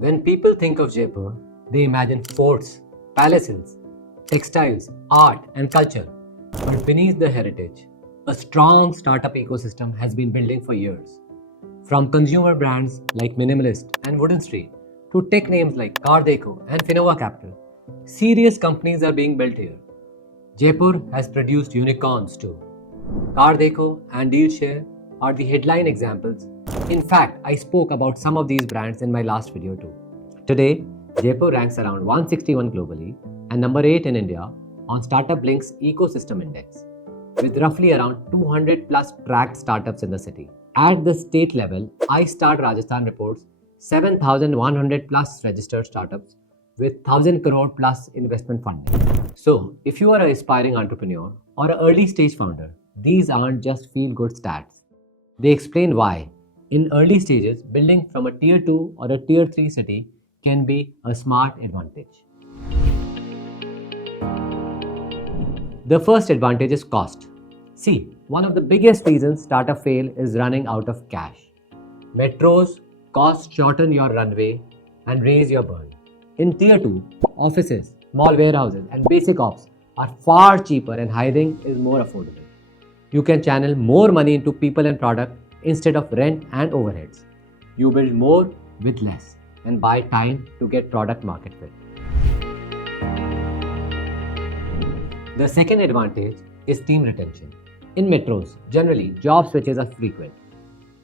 When people think of Jaipur, they imagine forts, palaces, textiles, art, and culture. But beneath the heritage, a strong startup ecosystem has been building for years. From consumer brands like Minimalist and Wooden Street to tech names like Cardeco and Finova Capital, serious companies are being built here. Jaipur has produced unicorns too. Cardeco and DealShare are the headline examples. In fact, I spoke about some of these brands in my last video too. Today, Jaipur ranks around 161 globally and number 8 in India on Startup Link's Ecosystem Index, with roughly around 200 plus tracked startups in the city. At the state level, iStart Rajasthan reports 7,100 plus registered startups with 1,000 crore plus investment funding. So, if you are an aspiring entrepreneur or an early stage founder, these aren't just feel good stats. They explain why, in early stages, building from a tier 2 or a tier 3 city can be a smart advantage. The first advantage is cost. See, one of the biggest reasons startup fail is running out of cash. Metros cost shorten your runway and raise your burn. In tier 2, offices, small warehouses, and basic ops are far cheaper and hiring is more affordable. You can channel more money into people and product instead of rent and overheads. You build more with less and buy time to get product market fit. The second advantage is team retention. In metros, generally job switches are frequent.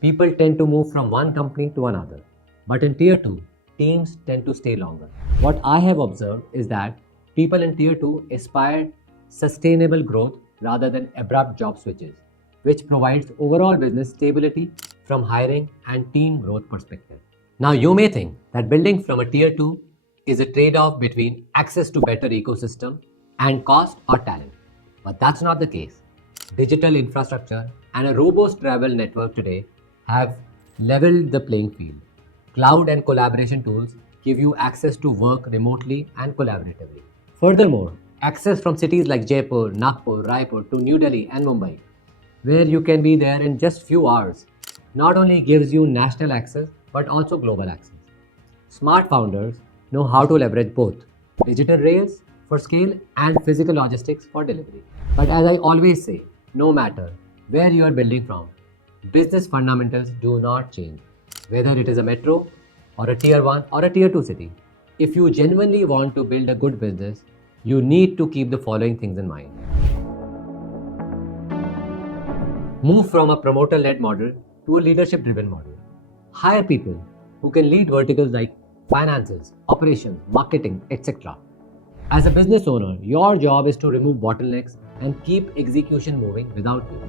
People tend to move from one company to another. But in tier 2, teams tend to stay longer. What I have observed is that people in tier 2 aspire sustainable growth rather than abrupt job switches, which provides overall business stability from hiring and team growth perspective. Now you may think that building from a tier 2 is a trade-off between access to better ecosystem and cost or talent. But that's not the case. Digital infrastructure and a robust travel network today have leveled the playing field. Cloud and collaboration tools give you access to work remotely and collaboratively. Furthermore, access from cities like Jaipur, Nagpur, Raipur to New Delhi and Mumbai, where you can be there in just few hours, not only gives you national access but also global access. Smart founders know how to leverage both digital rails for scale and physical logistics for delivery. But as I always say, no matter where you are building from, business fundamentals do not change, whether it is a metro or a tier 1 or a tier 2 city. If you genuinely want to build a good business, you need to keep the following things in mind. Move from a promoter-led model to a leadership-driven model. Hire people who can lead verticals like finances, operations, marketing, etc. As a business owner, your job is to remove bottlenecks and keep execution moving without you.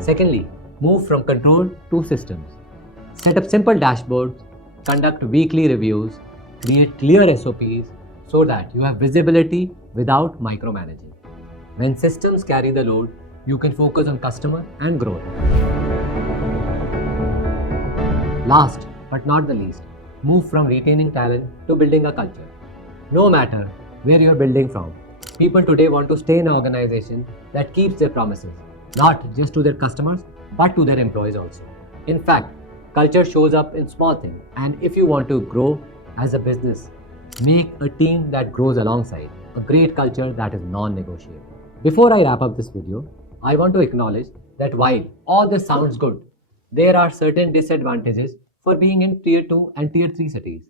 Secondly, move from control to systems. Set up simple dashboards, conduct weekly reviews, create clear SOPs so that you have visibility without micromanaging. When systems carry the load, you can focus on customer and growth. Last but not the least, move from retaining talent to building a culture. No matter where you're building from, people today want to stay in an organization that keeps their promises, not just to their customers, but to their employees also. In fact, culture shows up in small things, and if you want to grow as a business, make a team that grows alongside, a great culture that is non-negotiable. Before I wrap up this video, I want to acknowledge that while all this sounds good, there are certain disadvantages for being in tier 2 and tier 3 cities.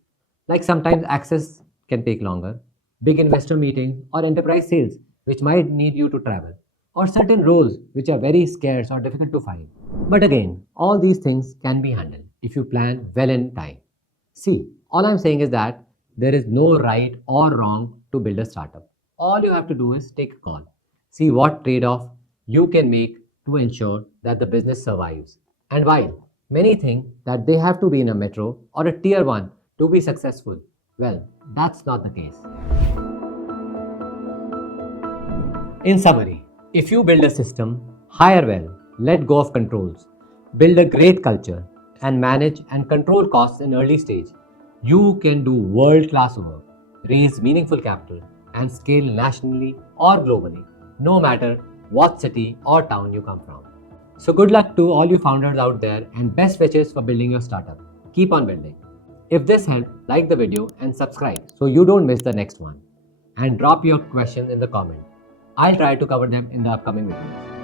Like sometimes access can take longer, big investor meetings or enterprise sales which might need you to travel, or certain roles which are very scarce or difficult to find. But again, all these things can be handled if you plan well in time. See, all I'm saying is that there is no right or wrong to build a startup. All you have to do is take a call. See what trade-off you can make to ensure that the business survives. And while many think that they have to be in a metro or a tier 1 to be successful, well, that's not the case. In summary, if you build a system, hire well, let go of controls, build a great culture, and manage and control costs in early stage, you can do world-class work, raise meaningful capital, and scale nationally or globally, no matter what city or town you come from. So good luck to all you founders out there and best wishes for building your startup. Keep on building. If this helped, like the video and subscribe so you don't miss the next one. And drop your questions in the comment. I'll try to cover them in the upcoming videos.